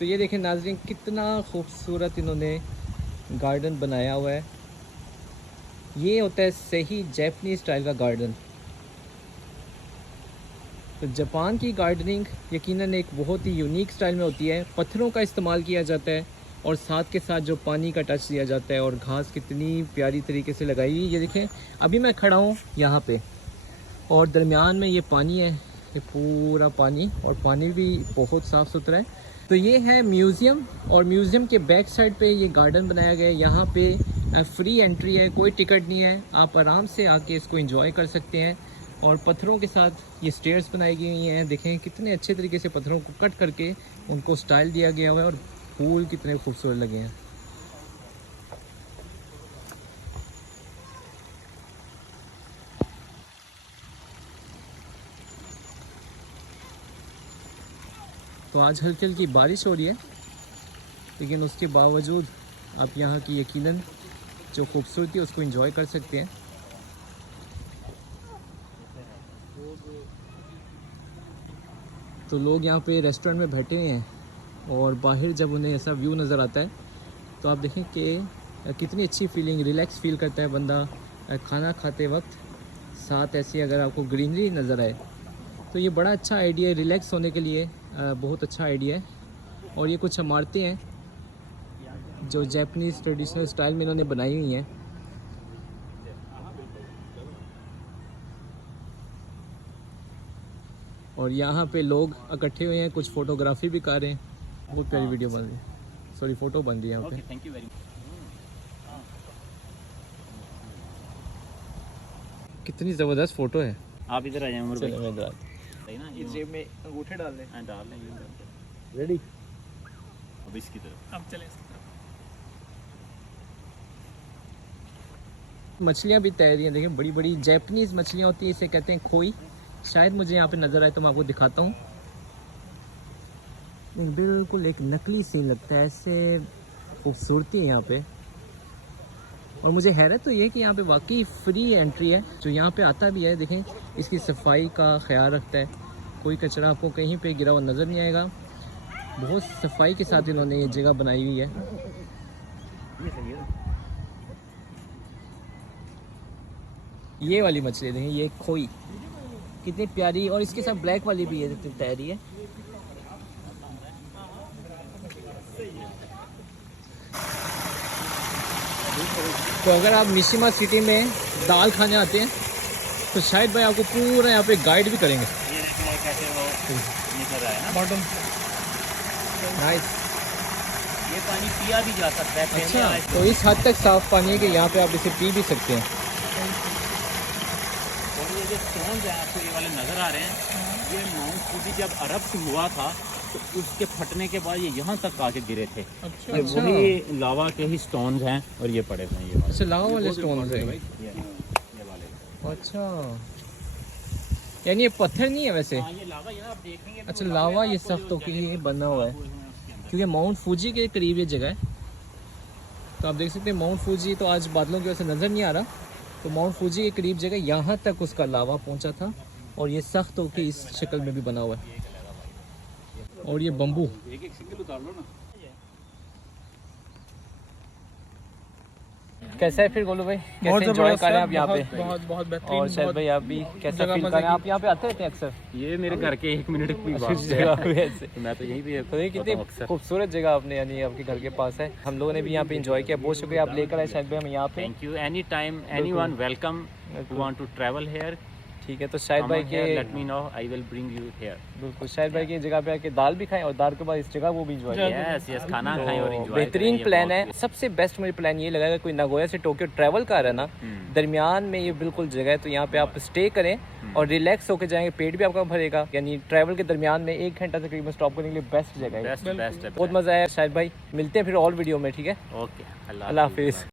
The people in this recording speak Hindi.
तो ये देखें नाज़रीन, कितना खूबसूरत इन्होंने गार्डन बनाया हुआ है। ये होता है सही जैपनीज स्टाइल का गार्डन। तो जापान की गार्डनिंग यकीनन एक बहुत ही यूनिक स्टाइल में होती है। पत्थरों का इस्तेमाल किया जाता है और साथ के साथ जो पानी का टच दिया जाता है, और घास कितनी प्यारी तरीके से लगाई हुई। ये देखें, अभी मैं खड़ा हूँ यहाँ पे और दरमियान में ये पानी है, ये पूरा पानी, और पानी भी बहुत साफ़ सुथरा है। तो ये है म्यूज़ियम, और म्यूज़ियम के बैक साइड पे ये गार्डन बनाया गया है। यहाँ पे फ्री एंट्री है, कोई टिकट नहीं है, आप आराम से आके इसको एंजॉय कर सकते हैं। और पत्थरों के साथ ये स्टेयर्स बनाई गई हुई हैं। देखें कितने अच्छे तरीके से पत्थरों को कट करके उनको स्टाइल दिया गया हुआ है, और फूल कितने खूबसूरत लगे हैं। तो आज हल्की हल्की बारिश हो रही है, लेकिन उसके बावजूद आप यहाँ की यकीनन जो खूबसूरती है उसको एंजॉय कर सकते हैं। तो लोग यहाँ पे रेस्टोरेंट में बैठे हुए हैं, और बाहर जब उन्हें ऐसा व्यू नज़र आता है तो आप देखें कि कितनी अच्छी फीलिंग, रिलैक्स फील करता है बंदा खाना खाते वक्त। साथ ऐसी अगर आपको ग्रीनरी नज़र आए तो ये बड़ा अच्छा आइडिया है रिलैक्स होने के लिए, बहुत अच्छा आइडिया है। और ये कुछ इमारतें हैं जो जैपनीज़ ट्रेडिशनल स्टाइल में इन्होंने बनाई हुई हैं। और यहाँ पे लोग इकट्ठे हुए हैं, कुछ फ़ोटोग्राफी भी कर रहे हैं। बहुत प्यारी वीडियो बन रही है, सॉरी फ़ोटो बन रही है यहाँ पे। थैंक यू वेरी कितनी ज़बरदस्त फ़ोटो है। आप इधर आ जाएं उमर भाई। चलो मैं इधर सही ना, ये जेब में अंगूठे डाल लें। हाँ, डाल लेंगे। रेडी? अब इसकी तरफ अब चले। मछलियाँ भी तैर हैं, देखें बड़ी बड़ी जैपनीज़ मछलियाँ होती हैं, इसे कहते हैं खोई। शायद मुझे यहाँ पे नज़र आए तो मैं आपको दिखाता हूँ। बिल्कुल एक नकली सीन लगता है, ऐसे खूबसूरती है यहाँ पे। और मुझे हैरत तो ये कि यहाँ पे वाकई फ्री एंट्री है। जो यहाँ पे आता भी है, देखें इसकी सफाई का ख्याल रखता है, कोई कचरा आपको कहीं पे गिरा हुआ नज़र नहीं आएगा। बहुत सफाई के साथ इन्होंने ये जगह बनाई हुई है। ये सही है। ये वाली मछली देखें, ये खोई कितनी प्यारी, और इसके साथ ब्लैक वाली भी है, तैरी है। तो अगर आप मिशिमा सिटी में दाल खाने आते हैं तो शायद भाई आपको पूरा यहाँ पे गाइड भी करेंगे। ये देखिए कैसे वो निकल रहा है ना बॉटम नाइस। ये पानी पिया भी जा सकता है। अच्छा, तो इस हद तक साफ़ पानी है कि यहाँ पे आप इसे पी भी सकते हैं। और ये जो स्टोन्स हैं आपको ये वाले नज़र आ रहे हैं, ये माउंट फूजी जब अरब से हुआ था तो उसके फटने के बाद ये यहाँ तक आके गिरे थे। ये वही लावा के ही स्टोन्स हैं, और ये पड़े हुए हैं ये वाले। अच्छा, लावा वाले स्टोन है। ये वाले। अच्छा, यानी ये पत्थर नहीं है वैसे। हाँ, ये लावा यहाँ आप देखेंगे। अच्छा, लावा ये सख्त होकर ये बना हुआ है, क्योंकि माउंट फूजी के करीब ये जगह है। तो आप देख सकते हैं माउंट फूजी तो आज बादलों की वजह से नज़र नहीं आ रहा। तो माउंट फूजी के करीब जगह, यहाँ तक उसका लावा पहुँचा था, और ये सख्त होकर इस शक्ल में भी बना हुआ है। और ये बम्बू, एक सिंगल उतार लो ना। कैसा है फिर गोलू भाई? कैसे एंजॉय कर रहे हैं आप यहाँ पे? बहुत बहुत बेहतरीन। और शायद भाई आप भी कैसा फील कर रहे हैं? आप यहाँ पे आते रहते हैं अक्सर? ये मेरे घर के 1 मिनट की बात इस जगह पे ऐसे। है। मैं तो यहीं पे तो ये कितनी खूबसूरत जगह आपने यानी आपके घर के पास है। हम लोगों ने भी यहाँ पे एंजॉय किया। बहुत शुक्रिया आप लेकर आए शायद भाई हम यहाँ पे। Thank you. Any time anyone welcome who want to travel here. ठीक है, तो शायद भाई के let me know, I will bring you here. बिल्कुल, शायद भाई की जगह पे आके दाल भी खाएं, और दाल के बाद इस जगह वो भी एंजॉय करें। यस यस, खाना खाएं और एंजॉय। बेहतरीन प्लान है। सबसे बेस्ट मुझे प्लान ये लगा, कोई नागोया से टोक्यो ट्रैवल कर रहा है ना, दरमियान में ये बिल्कुल जगह है, तो यहाँ पे आप स्टे करें और रिलैक्स होकर जाएंगे, पेट भी आपका भरेगा। यानी ट्रैवल के दरमियान में 1 घंटा तकरीबन स्टॉप करने के लिए बेस्ट जगह है। बेस्ट बहुत मज़ा आया शायद भाई। मिलते हैं फिर और वीडियो में, ठीक है? ओके, अल्लाह हाफिज़।